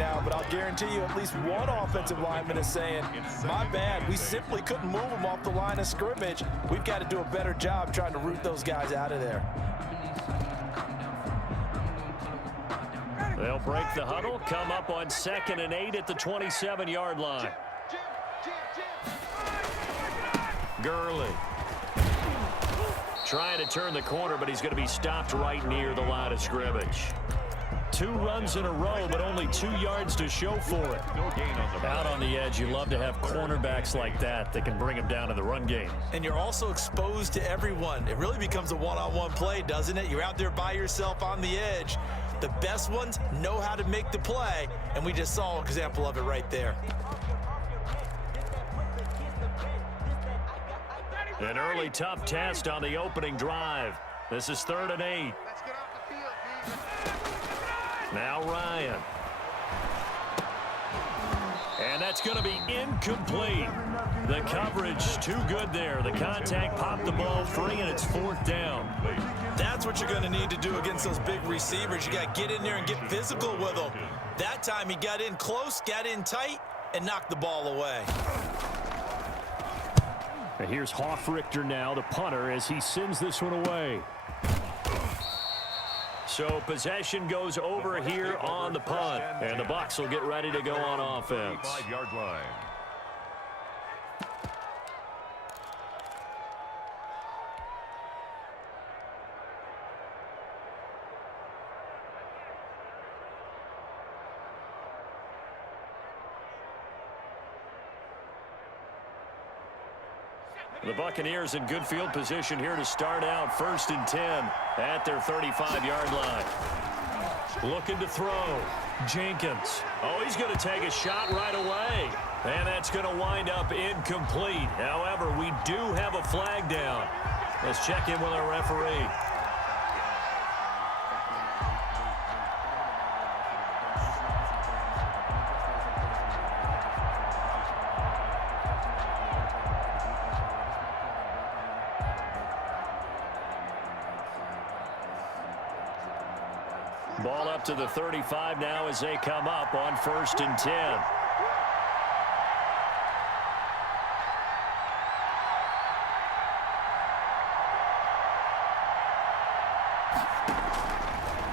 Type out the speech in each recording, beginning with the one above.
now, but I'll guarantee you at least one offensive lineman is saying, my bad, we simply couldn't move them off the line of scrimmage. We've got to do a better job trying to root those guys out of there. They'll break the huddle, come up on 2nd and 8 at the 27-yard line. Gurley trying to turn the corner, but he's going to be stopped right near the line of scrimmage. 2 runs in a row, but only 2 yards to show for it. Out on the edge, you love to have cornerbacks like that that can bring them down in the run game. And you're also exposed to everyone. It really becomes a one-on-one play, doesn't it? You're out there by yourself on the edge. The best ones know how to make the play, and we just saw an example of it right there. An early tough test on the opening drive. This is 3rd and 8. Now Ryan. And that's going to be incomplete. The coverage too good there. The contact popped the ball free, and it's 4th down. That's what you're going to need to do against those big receivers. You got to get in there and get physical with them. That time he got in close, got in tight, and knocked the ball away. And here's Hoffrichter now, the punter, as he sends this one away. So possession goes over here on the punt, and the Bucks will get ready to go on offense. 5-yard line. The Buccaneers in good field position here to start out 1st and 10 at their 35-yard line. Looking to throw. Jenkins. Oh, he's going to take a shot right away. And that's going to wind up incomplete. However, we do have a flag down. Let's check in with our referee. Ball up to the 35 now as they come up on 1st and 10.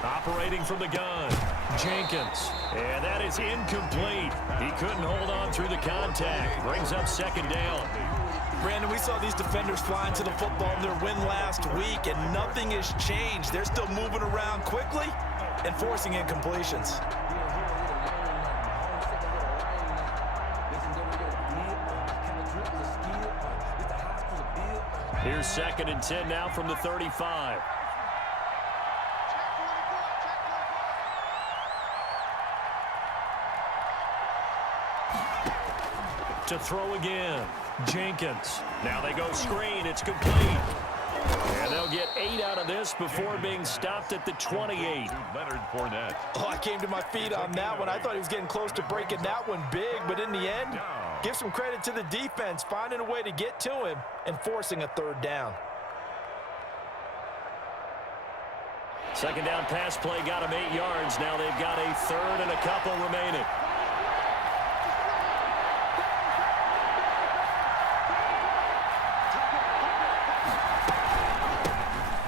Operating from the gun, Jenkins. And that is incomplete. He couldn't hold on through the contact. Brings up 2nd down. Brandon, we saw these defenders flying to the football in their win last week, and nothing has changed. They're still moving around quickly and forcing incompletions. Here's 2nd and 10 now from the 35. To throw again, Jenkins. Now they go screen. It's complete. And they'll get 8 out of this before being stopped at the 28. Leonard Fournette. Oh, I came to my feet on that one. I thought he was getting close to breaking that one big, but in the end, give some credit to the defense, finding a way to get to him and forcing a 3rd down. 2nd down pass play got him 8 yards. Now they've got a 3rd and a couple remaining.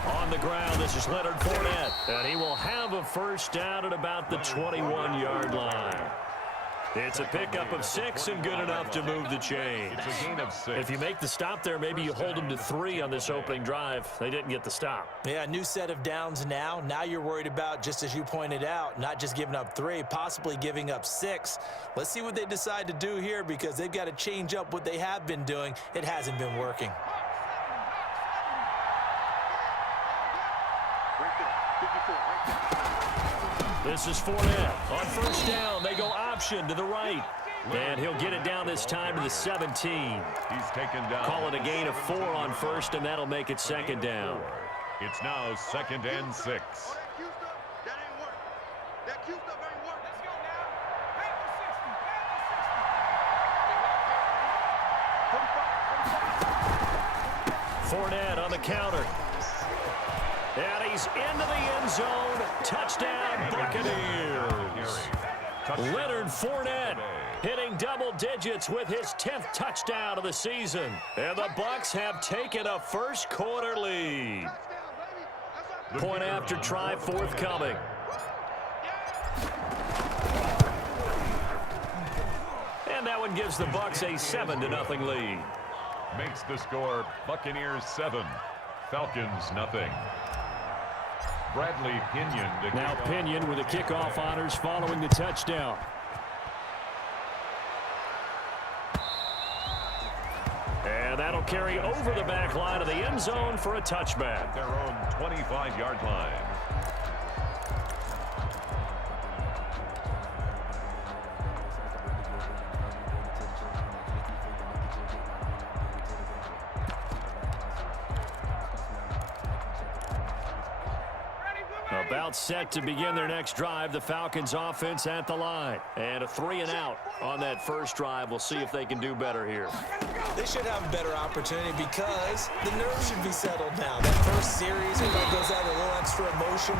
On the ground, this is Leonard Fournette, and he will have a 1st down at about the 21-yard line. It's a pickup of 6 and good enough to move the chains. It's a gain of 6. If you make the stop there, maybe you hold them to 3 on this opening drive. They didn't get the stop. Yeah, new set of downs now. Now you're worried about, just as you pointed out, not just giving up 3, possibly giving up 6. Let's see what they decide to do here, because they've got to change up what they have been doing. It hasn't been working. This is Fournette. On 1st down, they go option to the right. And he'll get it down this time to the 17. He's taken down. Call it a gain of 4 on 1st, and that'll make it 2nd down. It's now 2nd and 6. Fournette on the counter. And he's into the end zone. Touchdown, Buccaneers. Leonard Fournette hitting double digits with his 10th touchdown of the season. And the Bucks have taken a first quarter lead. Point after try forthcoming. And that one gives the Bucks a 7-0 lead. Makes the score Buccaneers 7, Falcons nothing. Bradley Pinion. Now Pinion with the kickoff honors following the touchdown. And that'll carry over the back line of the end zone for a touchback. Their own 25-yard line. About set to begin their next drive. The Falcons offense at the line. And a 3-and-out on that first drive. We'll see if they can do better here. They should have a better opportunity because the nerves should be settled now. That first series, everybody goes out with a little extra emotion.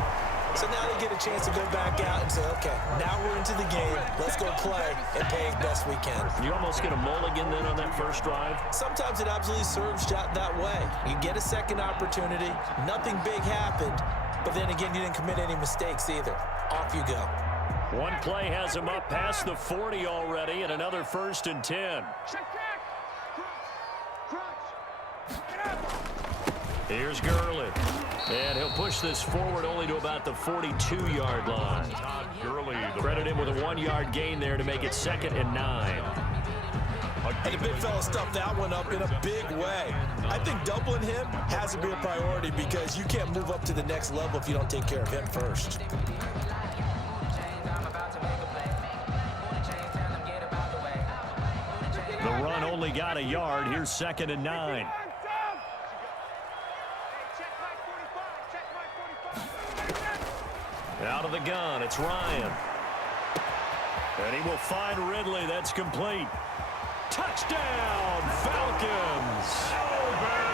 So now they get a chance to go back out and say, okay, now we're into the game. Let's go play and play as best we can. You almost get a mulligan then on that first drive? Sometimes it absolutely serves out that way. You get a second opportunity. Nothing big happened. But then again, you didn't commit any mistakes either. Off you go. One play has him up past the 40 already, and another 1st and 10. Here's Gurley. And he'll push this forward only to about the 42-yard line. Todd Gurley. Credit him with a 1-yard gain there to make it 2nd and 9. And the big fella stuffed that one up in a big way. I think doubling him has to be a priority because you can't move up to the next level if you don't take care of him first. The run only got a yard. Here's 2nd and 9. Out of the gun, it's Ryan. And he will find Ridley. That's complete. Touchdown, Falcons!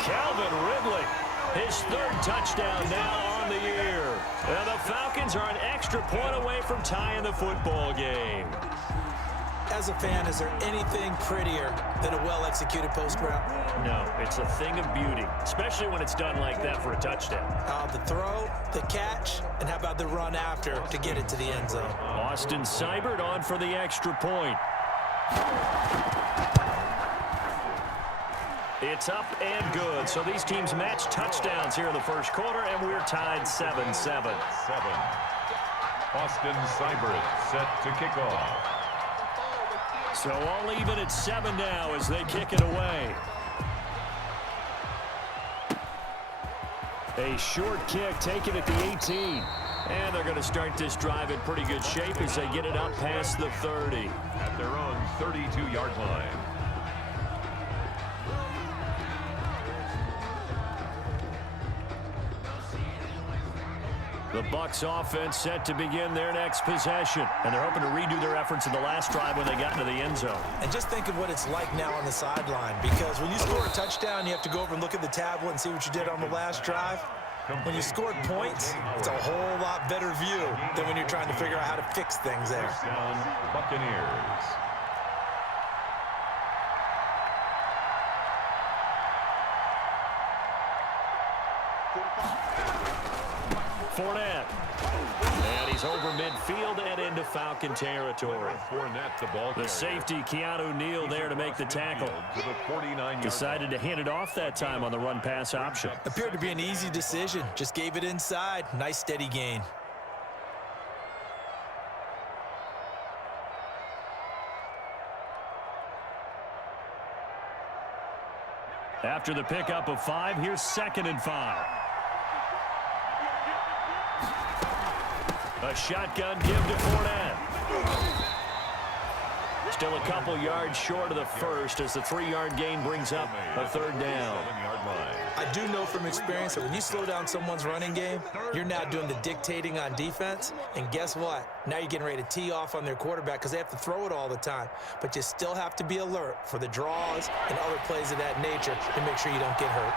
Calvin Ridley, his 3rd touchdown now on the year. And the Falcons are an extra point away from tying the football game. As a fan, is there anything prettier than a well-executed post route? No, it's a thing of beauty, especially when it's done like that for a touchdown. The throw, the catch, and how about the run after to get it to the end zone? Austin Seibert on for the extra point. It's up and good. So these teams match touchdowns here in the first quarter, and we're tied 7-7. 7. Austin Seibert set to kick off. So all even at 7 now as they kick it away. A short kick taken at the 18. And they're going to start this drive in pretty good shape as they get it up past the 30. At their own 32-yard line. The Bucks offense set to begin their next possession. And they're hoping to redo their efforts in the last drive when they got into the end zone. And just think of what it's like now on the sideline, because when you score a touchdown, you have to go over and look at the tablet and see what you did on the last drive. When you scored points, it's a whole lot better view than when you're trying to figure out how to fix things there. First down, Buccaneers. Fournette. And he's over midfield and into Falcon territory. Fournette, the ball carrier. The safety, Keanu Neal, there to make the tackle. Decided to hand it off that time on the run-pass option. Appeared to be an easy decision. Just gave it inside. Nice steady gain. After the pickup of 5, here's 2nd and 5. A shotgun give to Fournette. Still a couple yards short of the first as the 3-yard gain brings up a 3rd down. I do know from experience that when you slow down someone's running game, you're now doing the dictating on defense. And guess what? Now you're getting ready to tee off on their quarterback because they have to throw it all the time. But you still have to be alert for the draws and other plays of that nature to make sure you don't get hurt.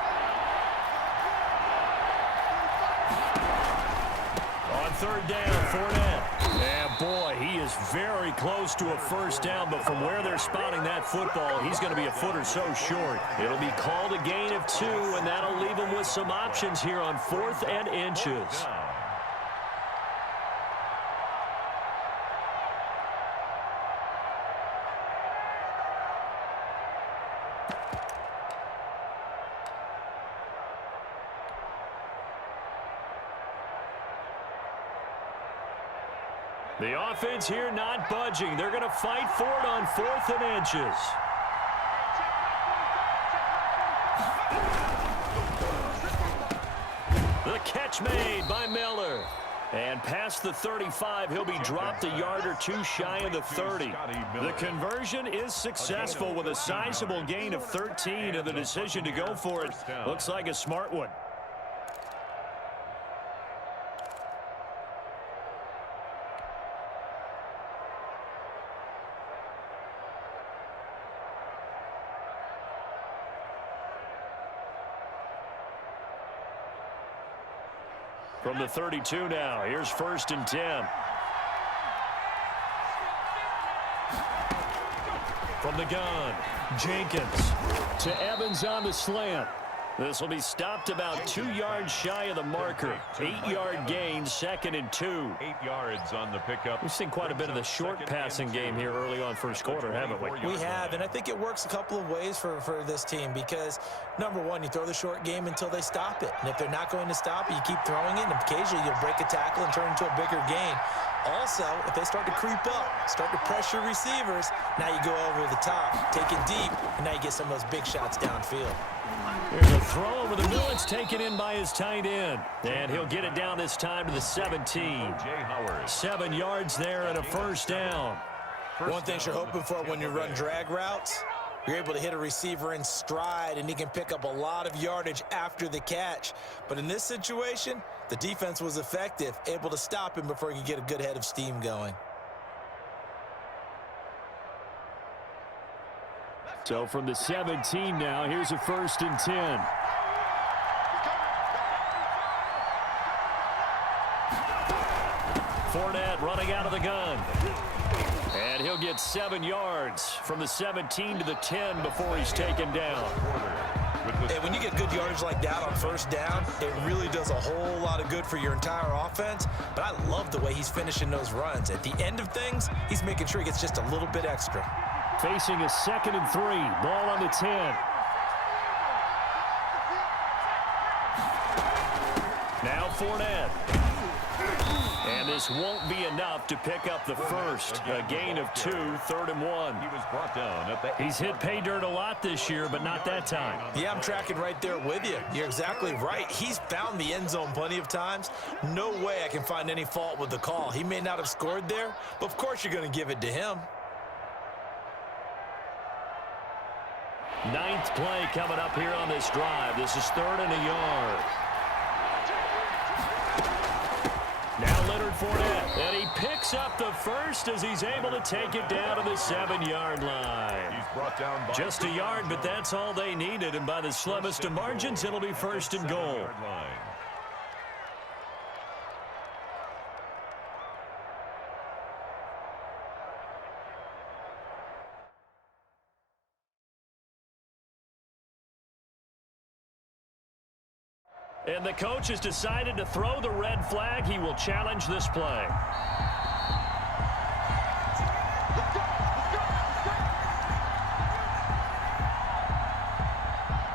On 3rd down, Fournette. And Boy, he is very close to a first down, but from where they're spotting that football, he's going to be a foot or so short. It'll be called a gain of 2, and that'll leave him with some options here on 4th and inches. The offense here not budging. They're going to fight for it on 4th and inches. The catch made by Miller. And past the 35, he'll be dropped a yard or 2 shy of the 30. The conversion is successful with a sizable gain of 13, and the decision to go for it looks like a smart one. From the 32 now, here's 1st and 10. From the gun, Jenkins to Evans on the slant. This will be stopped about 2 yards shy of the marker. 8-yard gain, 2nd and 2. 8 yards on the pickup. We've seen quite a bit of the short passing game here early on first quarter, haven't we? We have, and I think it works a couple of ways for this team because, number one, you throw the short game until they stop it. And if they're not going to stop it, you keep throwing it, and occasionally you'll break a tackle and turn into a bigger gain. Also, if they start to creep up, start to pressure receivers, now you go over the top, take it deep, and now you get some of those big shots downfield. Here's a throw over the middle. It's taken in by his tight end. And he'll get it down this time to the 17. 7 yards there and a first down. One thing you're hoping for when you run drag routes, you're able to hit a receiver in stride, and he can pick up a lot of yardage after the catch. But in this situation, the defense was effective, able to stop him before he could get a good head of steam going. So from the 17 now, here's a 1st and 10. Fournette running out of the gun. And he'll get 7 yards from the 17 to the 10 before he's taken down. And when you get good yardage like that on first down, it really does a whole lot of good for your entire offense. But I love the way he's finishing those runs. At the end of things, he's making sure he gets just a little bit extra. Facing a 2nd and 3. Ball on the 10. Now Fournette. And this won't be enough to pick up the first. A gain of 2, 3rd and 1. He was brought down at the. He's hit pay dirt a lot this year, but not that time. Yeah, I'm tracking right there with you. You're exactly right. He's found the end zone plenty of times. No way I can find any fault with the call. He may not have scored there, but of course you're going to give it to him. 9th play coming up here on this drive. This is 3rd and a yard. Now Leonard Fournette, and he picks up the first as he's able to take it down to the 7-yard line. He's brought down by just a yard, but that's all they needed, and by the slimmest of margins, it'll be 1st and goal. And the coach has decided to throw the red flag. He will challenge this play.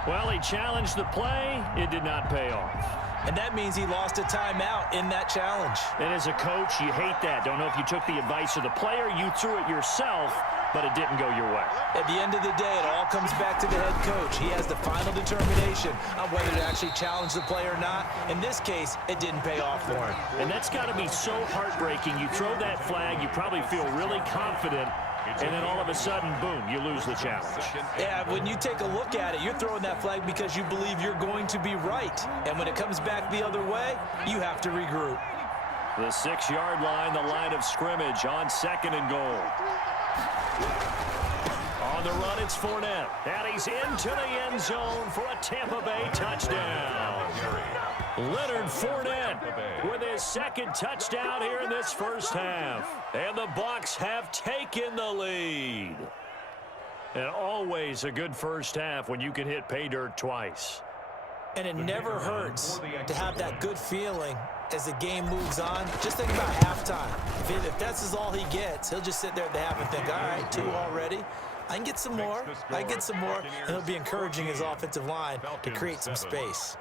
Well, he challenged the play. It did not pay off. And that means he lost a timeout in that challenge. And as a coach, you hate that. Don't know if you took the advice of the player. You threw it yourself, but it didn't go your way. At the end of the day, it all comes back to the head coach. He has the final determination on whether to actually challenge the play or not. In this case, it didn't pay off for him. And that's got to be so heartbreaking. You throw that flag, you probably feel really confident, and then all of a sudden, boom, you lose the challenge. Yeah, when you take a look at it, you're throwing that flag because you believe you're going to be right. And when it comes back the other way, you have to regroup. The 6-yard line, the line of scrimmage on 2nd and goal. On On the run, it's Fournette. And he's into the end zone for a Tampa Bay touchdown. Leonard Fournette with his second touchdown here in this first half. And the Bucks have taken the lead. And always a good first half when you can hit pay dirt twice. And it never hurts to have that good feeling as the game moves on. Just think about halftime. If that's all he gets, he'll just sit there at the half and think, all right, 2 already. I can get some more. I can get some more. And he'll be encouraging his offensive line to create some space.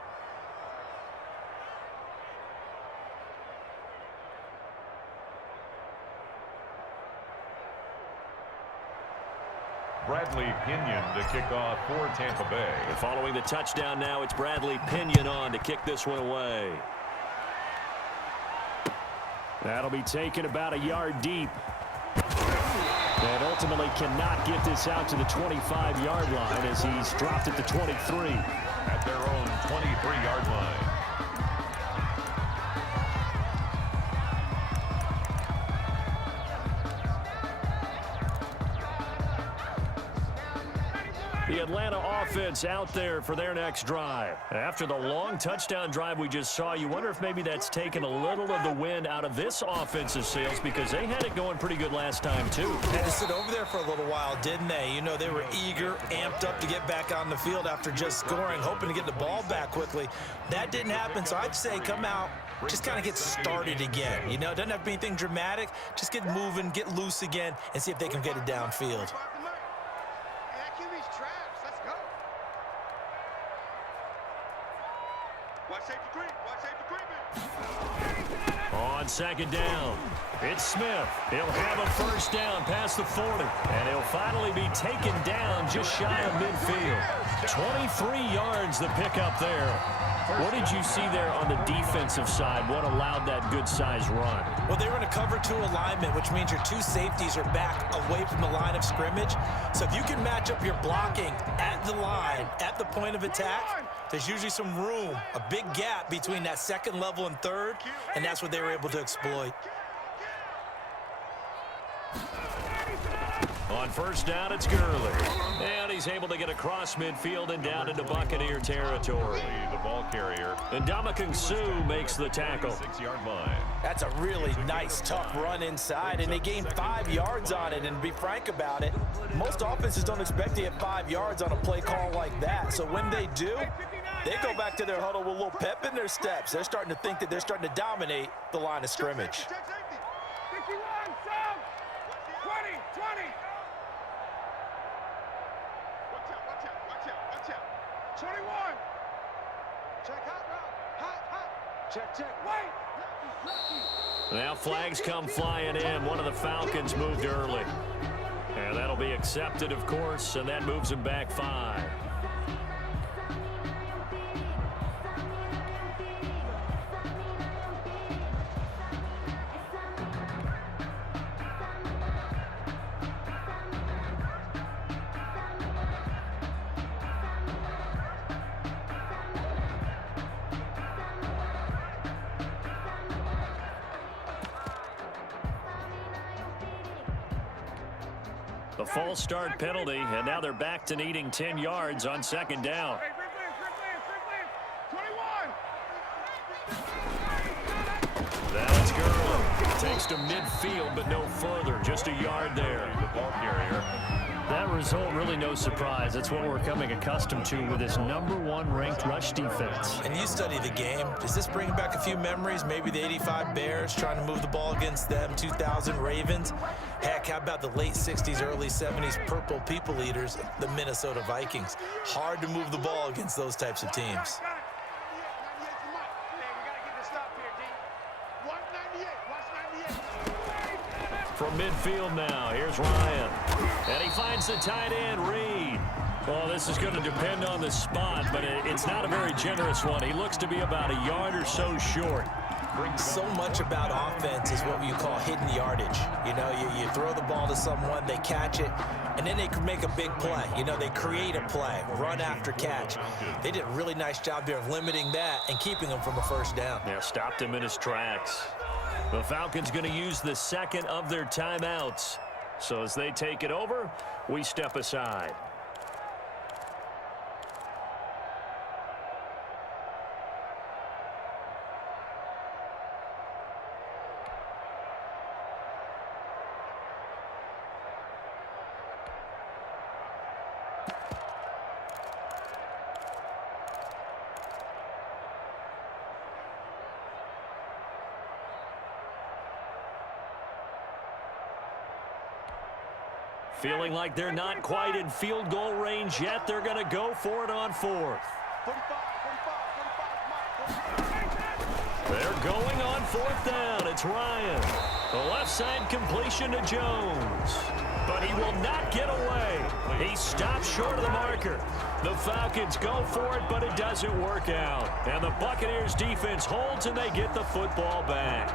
Bradley Pinion to kick off for Tampa Bay. And following the touchdown now, it's Bradley Pinion on to kick this one away. That'll be taken about a yard deep. And ultimately cannot get this out to the 25-yard line as he's dropped at the 23. At their own 23-yard line. The Atlanta offense out there for their next drive. After the long touchdown drive we just saw, you wonder if maybe that's taken a little of the wind out of this offensive sails because they had it going pretty good last time too. Had to sit over there for a little while, didn't they? You know, they were eager, amped up to get back on the field after just scoring, hoping to get the ball back quickly. That didn't happen, so I'd say come out, just kind of get started again. You know, it doesn't have to be anything dramatic. Just get moving, get loose again, and see if they can get it downfield. On second down, it's Smith. He'll have a first down past the 40. And he'll finally be taken down just shy of midfield. 23 yards the pickup there. What did you see there on the defensive side? What allowed that good-sized run? Well, they were in a cover 2 alignment, which means your 2 safeties are back away from the line of scrimmage. So if you can match up your blocking at the line, at the point of attack, there's usually some room, a big gap between that second level and third, and that's what they were able to exploit. On first down, it's Gurley. And he's able to get across midfield and down into Buccaneer territory. The ball carrier. And Ndamukong Suh makes the tackle. 6-yard line. That's a really nice, tough run inside, and they gained 5 yards on it. And to be frank about it, most offenses don't expect to get 5 yards on a play call like that. So when they do, they go back to their huddle with a little pep in their steps. They're starting to think that they're starting to dominate the line of scrimmage. 51, Sam! 20, 20! Watch out. 21! Check hot. Check. Wait! Now flags come flying in. One of the Falcons moved early. And that'll be accepted, of course, and that moves him back 5. The false start penalty, and now they're back to needing 10 yards on second down. 21! That's Gurley. Takes to midfield, but no further. Just a yard there. The ball carrier. That result, really no surprise. That's what we're coming accustomed to with this #1 ranked rush defense. And you study the game. Does this bring back a few memories? Maybe the '85 Bears trying to move the ball against them, 2000 Ravens. Heck, how about the late 60s, early 70s Purple People Eaters, the Minnesota Vikings? Hard to move the ball against those types of teams. From midfield now, here's Ryan. And he finds the tight end, Reed. Well, this is going to depend on the spot, but it's not a very generous one. He looks to be about a yard or so short. So much about offense is what you call hidden yardage. You know, you throw the ball to someone, they catch it, and then they can make a big play. You know, they create a play, run after catch. They did a really nice job there of limiting that and keeping him from a first down. Yeah, stopped him in his tracks. The Falcons going to use the second of their timeouts. So as they take it over, we step aside. Feeling like they're not quite in field goal range yet. They're going to go for it on fourth. They're going on fourth down. It's Ryan. The left side completion to Jones. But he will not get away. He stops short of the marker. The Falcons go for it, but it doesn't work out. And the Buccaneers defense holds, and they get the football back.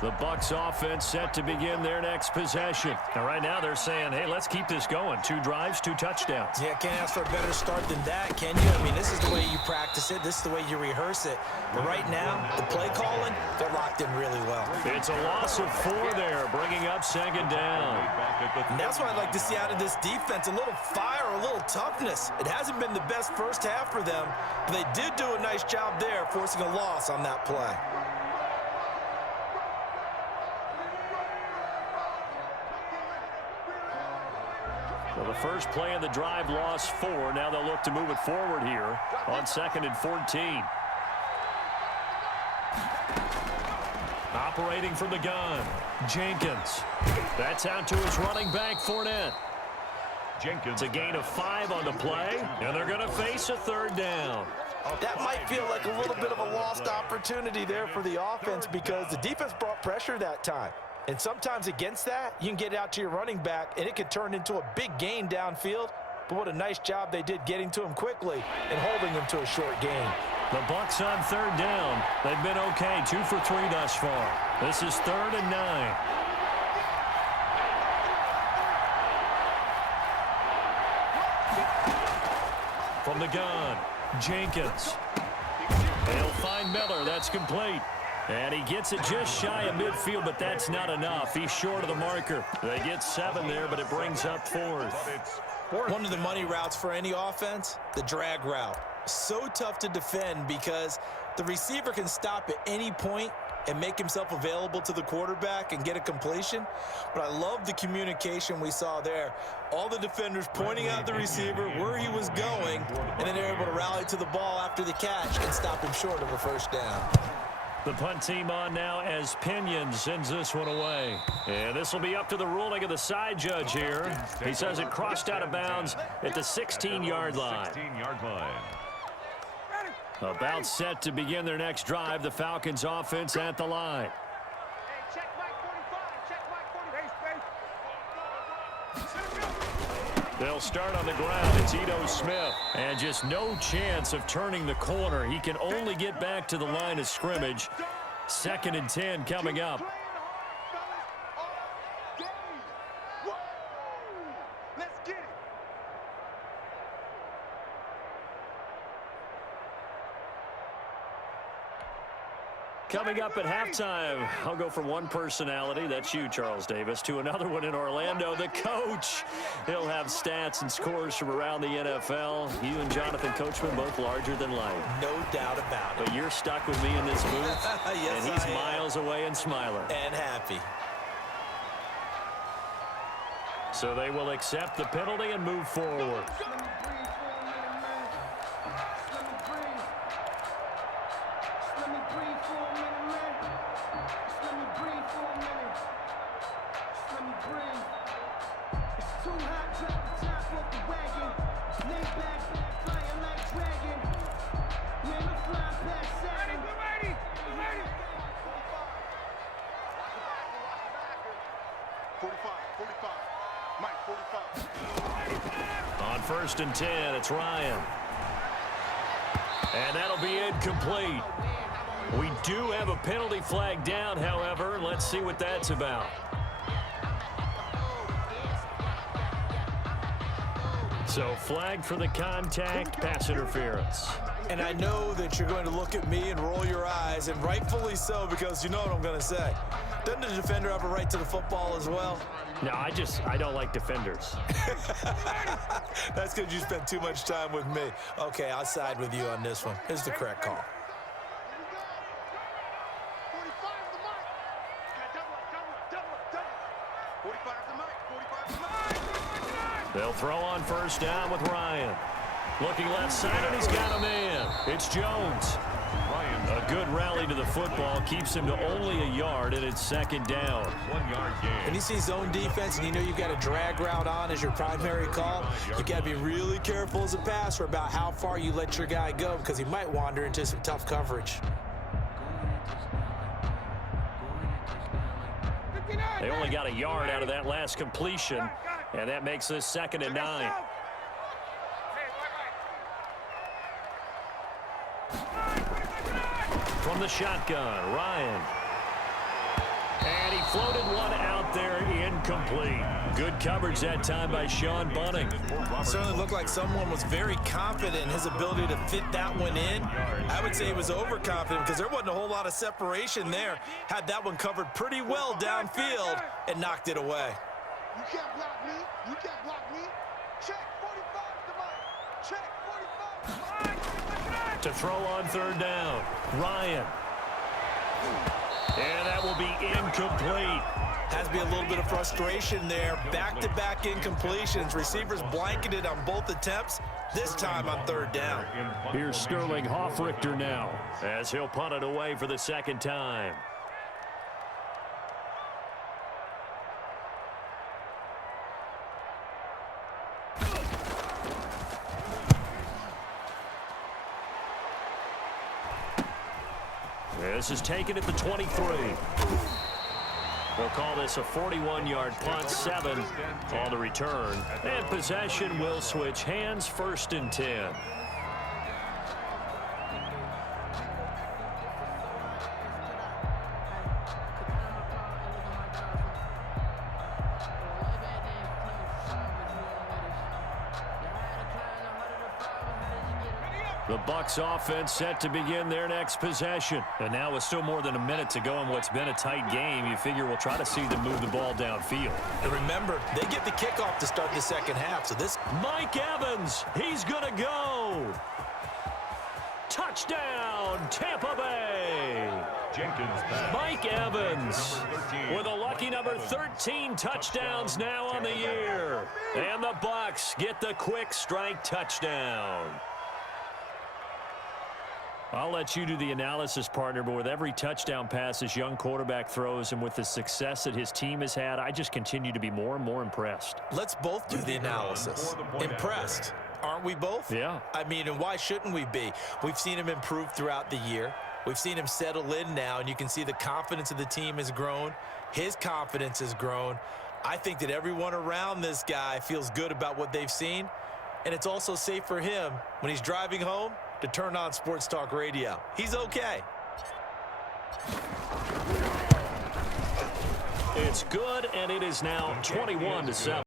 The Bucks offense set to begin their next possession. And right now they're saying, hey, let's keep this going. 2 drives, 2 touchdowns. Yeah, can't ask for a better start than that, can you? I mean, this is the way you practice it. This is the way you rehearse it. But right now, the play calling, they're locked in really well. It's a loss of 4 there, bringing up 2nd down. And that's what I'd like to see out of this defense, a little fire, a little toughness. It hasn't been the best first half for them, but they did do a nice job there, forcing a loss on that play. Well, the first play of the drive lost 4. Now they'll look to move it forward here on 2nd and 14. Operating from the gun, Jenkins. That's out to his running back, Fournette. Jenkins. It's a gain of 5 on the play, and they're going to face a 3rd down. That might feel like a little bit of a lost opportunity there for the offense because the defense brought pressure that time. And sometimes against that, you can get it out to your running back, and it could turn into a big gain downfield. But what a nice job they did getting to him quickly and holding him to a short gain. The Bucks on 3rd down. They've been okay, 2 for 3 thus far. This is 3rd and 9. From the gun, Jenkins. They'll find Miller. That's complete. And he gets it just shy of midfield, but that's not enough. He's short of the marker. They get 7 there, but it brings up 4th. One of the money routes for any offense, the drag route. So tough to defend because the receiver can stop at any point and make himself available to the quarterback and get a completion. But I love the communication we saw there. All the defenders pointing out the receiver where he was going, and then they're able to rally to the ball after the catch and stop him short of a 1st down. The punt team on now as Pinion sends this one away. And this will be up to the ruling of the side judge here. He says it crossed out of bounds at the 16-yard line. 16-yard line. About set to begin their next drive, the Falcons offense at the line. Check Mike 45. Check Mike 45. They'll start on the ground. It's Ito Smith. And just no chance of turning the corner. He can only get back to the line of scrimmage. 2nd and 10 coming up. Let's get it. Coming up at halftime, I'll go from one personality, that's you, Charles Davis, to another one in Orlando, the coach. He'll have stats and scores from around the NFL. You and Jonathan Coachman both larger than life. No doubt about it. But you're stuck with me in this booth, Yes, and he's I am. miles away and smiling. And happy. So they will accept the penalty and move forward. On 1st and 10, it's Ryan. And that'll be incomplete. We do have a penalty flag down, however. Let's see what that's about. So flag for the contact, pass interference. And I know that you're going to look at me and roll your eyes, and rightfully so, because you know what I'm going to say. Doesn't the defender have a right to the football as well? No, I don't like defenders. That's because you spent too much time with me. Okay, I'll side with you on this one. Here's the correct call. 45 the mark. Double. 45 the mark. 45 the mark. They'll throw on first down with Ryan. Looking left side, and he's got a man. It's Jones. A good rally to the football keeps him to only a yard, and it's second down. 1 yard gain. When you see zone defense and you know you've got a drag route on as your primary call, you got to be really careful as a passer about how far you let your guy go, because he might wander into some tough coverage. They only got a yard out of that last completion, and that makes this 2nd and 9. From the shotgun, Ryan. And he floated one out there, incomplete. Good coverage that time by Sean Bunting. Certainly looked like someone was very confident in his ability to fit that one in. I would say he was overconfident because there wasn't a whole lot of separation there. Had that one covered pretty well downfield and knocked it away. You can't block me. You can't block me. Check 45 the mark. Check 45. To throw on 3rd down, Ryan. And that will be incomplete. Has to be a little bit of frustration there. Back-to-back incompletions. Receivers blanketed on both attempts, this time on 3rd down. Here's Sterling Hoffrichter now, as he'll punt it away for the 2nd time. This is taken at the 23. We'll call this a 41-yard punt, 7 on the return. And possession will switch hands, 1st and 10. The Bucks offense set to begin their next possession. And now with still more than a minute to go in what's been a tight game, you figure we'll try to see them move the ball downfield. And remember, they get the kickoff to start the 2nd half, so this... Mike Evans, he's going to go. Touchdown, Tampa Bay. Jenkins pass. Mike Evans with a lucky number 13 touchdowns now on the year. And the Bucks get the quick strike touchdown. I'll let you do the analysis, partner, but with every touchdown pass this young quarterback throws and with the success that his team has had, I just continue to be more and more impressed. Let's both do the analysis. Impressed. Aren't we both? Yeah. I mean, and why shouldn't we be? We've seen him improve throughout the year. We've seen him settle in now, and you can see the confidence of the team has grown. His confidence has grown. I think that everyone around this guy feels good about what they've seen, and it's also safe for him when he's driving home to turn on Sports Talk Radio. He's okay. It's good, and it is now 21-7.